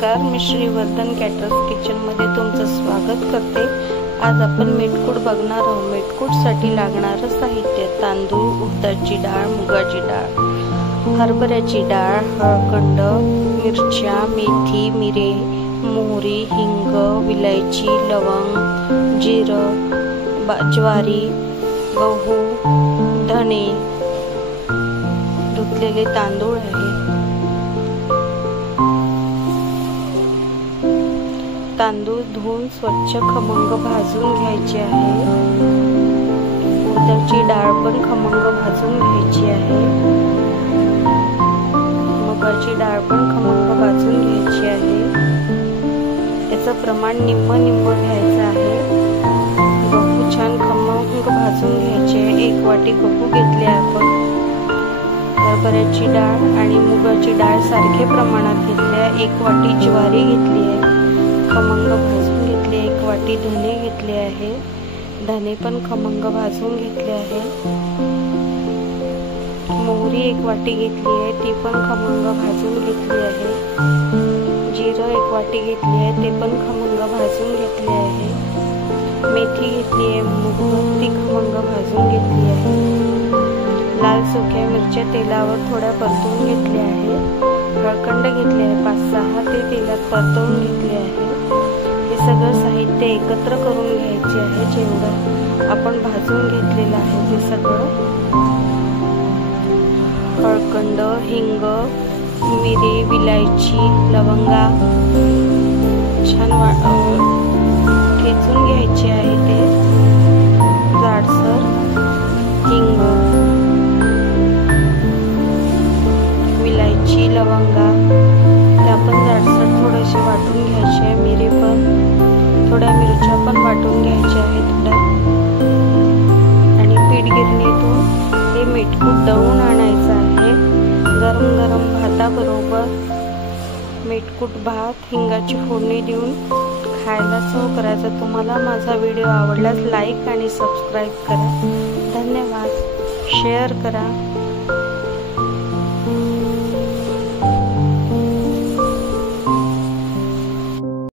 नमस्कार, मी श्रीवर्धन कॅटरर्स किचनमध्ये तुमचं स्वागत करते। आज आपण मेटकूट बघणार आहोत। मेटकूटसाठी लागणारं साहित्य: तांदूळ, उडदाची डाळ, मुगाची डाळ, हरभऱ्याची डाळ, हळकुंड, मिरच्या, मेथी, मिरे, मोहरी, हिंग, विलायची, लवंग, जिरं, ज्वारी, गहू, धणे, धुतलेले तांदूळ आहे। तांदूळ धुवून स्वच्छ खमंग भाजून घ्यायचे आहे। उडदाची डाळ पण खमंग भाजून घ्यायची आहे। मुगाची डाळ पण खमंग भाजून घ्यायची आहे। याचं प्रमाण निम्म घ्यायचं आहे। गहू छान खमंग भाजून घ्यायचे। 1 वाटी गहू घेतले आपण। हरभऱ्याची डाळ आणि मुगाची डाळ सारखे प्रमाणात घेतल्या। 1 वाटी ज्वारी घेतली आहे, खमंग भाजून घेतले। 1 वाटी धने घेतले आहे, धने पण खमंग भाजून घेतले आहे। मोहरी 1 वाटी घेतली आहे, ती पण खमंग भाजून घेतली आहे। जिरं 1 वाटी घेतली आहे, ते पण खमंग भाजून घेतले आहे। मेथी घेतली आहे, ती खमंग भाजून घेतली आहे। लाल सुक्या मिरच्या तेलावर थोड्या परतून घेतल्या आहे। हळकुंड घेतले आहे 5-6, ते तेलात परतवून घेतले आहे। हे सगळं साहित्य एकत्र करून घ्यायचे आहे। जेवढं आपण भाजून घेतलेलं आहे ते सगळं, हळकुंड, हिंग, मिरी, विलायची, लवंगा छान ठेचून घ्यायचे आहे। ते जाडसर हिंग, विलायची, लवंगा त्या पण जाडसर थोडेसे वाटून घ्यायचे आहे। मिरे पण, थोड्या मिरच्या पण वाटून घ्यायच्या आहेत थोड्या। आणि पीठ गिरणीतून हे मेटकूट दळून आणायचं आहे। गरम भाताबरोबर मेटकूट भात हिंगाची फोडणी देऊन खायला सर्व करायचं। तुम्हाला माझा व्हिडिओ आवडल्यास लाईक आणि सबस्क्राईब करा। धन्यवाद। शेअर करा।